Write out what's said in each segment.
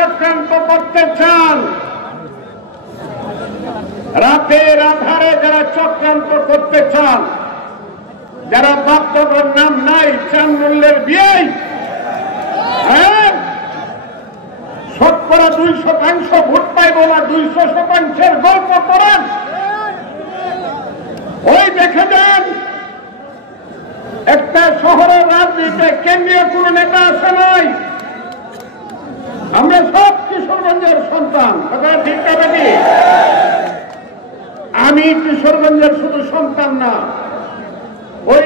চক্রান্ত করতে চান, রাতের আধারে যারা চক্রান্ত করতে চান, যারা বাপদাদার নাম নাই, চান মূল্যের বিয়ে, হ্যাঁ, শতকরা 200% ভোট পাইব না, 200%-এর গল্প করেন। ওই দেখে দেন একটা শহরের রাজনীতিতে কেন্দ্রীয় কোন নেতা আসে নাই। আমরা সব কিশোরগঞ্জের সন্তান, ঠিক নাকি? আমি কিশোরগঞ্জের শুধু সন্তান না, ওই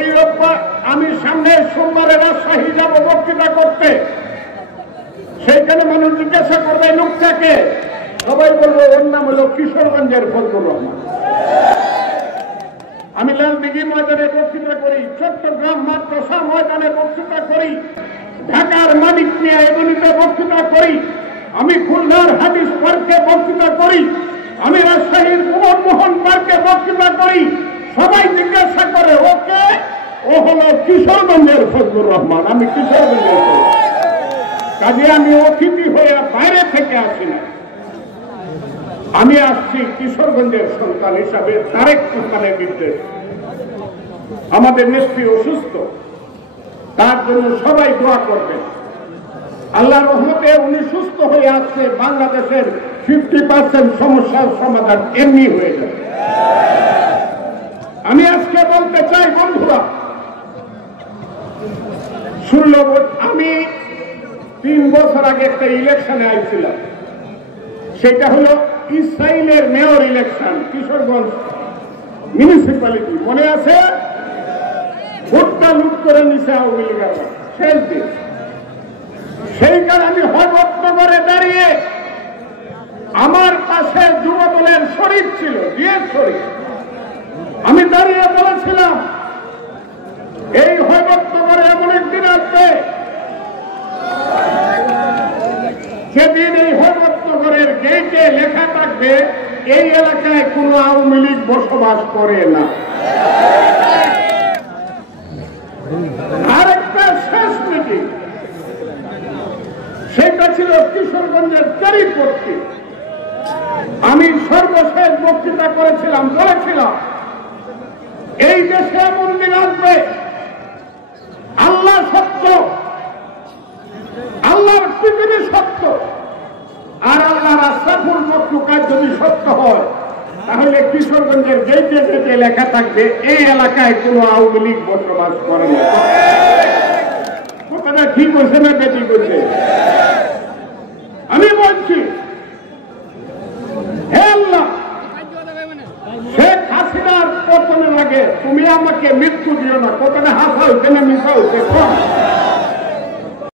আমি সামনে সোমবারে রাজশাহী যাব বক্তৃতা করতে। সেইখানে মানুষ জিজ্ঞাসা করবে লোকটাকে, সবাই বলবো ওর নাম হলো কিশোরগঞ্জের ফজলুর রহমান। আমি লালদিঘি ময়দানে বক্তৃতা করি, চট্টগ্রাম মাদ্রাসা ময়দানে বক্তৃতা করি, ঢাকার মানিক মিয়া এগনিতে বক্তৃতা করি, আমি খুলনার হাদিস পার্কে বক্তৃতা করি, আমি রাজশাহীর মোহন পার্কে বক্তৃতা করি। সবাই জিজ্ঞাসা করে ওকে, ও হলো কিশোরগঞ্জের ফজলুর রহমান। আমি কিশোরগঞ্জের, কাজে আমি অতিথি হয়ে বাইরে থেকে আসি না, আমি আসছি কিশোরগঞ্জের সন্তান হিসাবে। তারেক রহমানের নির্দেশ, আমাদের নেত্রী অসুস্থ, তার জন্য সবাই দোয়া করবেন। আল্লাহর রহমতে উনি সুস্থ হয়ে আসছে, বাংলাদেশের 50% সমস্যার সমাধান এমনি হয়ে যাবে। আমি আজকে বলতে চাই বন্ধুরা, 16 ভোট, আমি 3 বছর আগে একটা ইলেকশনে আইছিলাম, সেটা হলো ইসরায়েলের মেয়র ইলেকশন, কিশোরগঞ্জ মিউনিসিপ্যালিটি, মনে আছে? ভোটটা লুট করে নিছে আওয়ামী লীগের শেষ দিন। সেইখানে আমি হরবত্নগরে দাঁড়িয়ে, আমার পাশে যুব দলের শরীফ ছিল, জিএস শরীফ, আমি দাঁড়িয়ে বলেছিলাম এই হরবত্নগরে এমন একদিন আসবে সেদিন এই হরবত্নগরের গেটে লেখা থাকবে এই এলাকায় কোন আওয়ামী লীগ বসবাস করে না। আরেকটা শেষ মিটিং, সেটা ছিল কিশোরগঞ্জের চারিপক্ষে। আমি সর্বশেষ বক্তৃতা করেছিলাম, বলেছিলাম এই দেশে এমন দিন আসবে, আল্লাহ সত্য, আল্লাহর পৃথিবী সত্য, আর আল্লাহর আশরাফুল মখলুকাত যদি সত্য হয়, তাহলে কিশোরগঞ্জের গেটে গেটে লেখা থাকবে এই এলাকায় কোন আওয়ামী লীগ বসবাস করে না। কথাটা ঠিক হয়েছে না বেটি করছে? আমি বলছি, হে আল্লাহ, শেখ হাসিনার পতনের আগে তুমি আমাকে মৃত্যু দিও না। কথাটা হাসা হইছে না মিশা হইছে?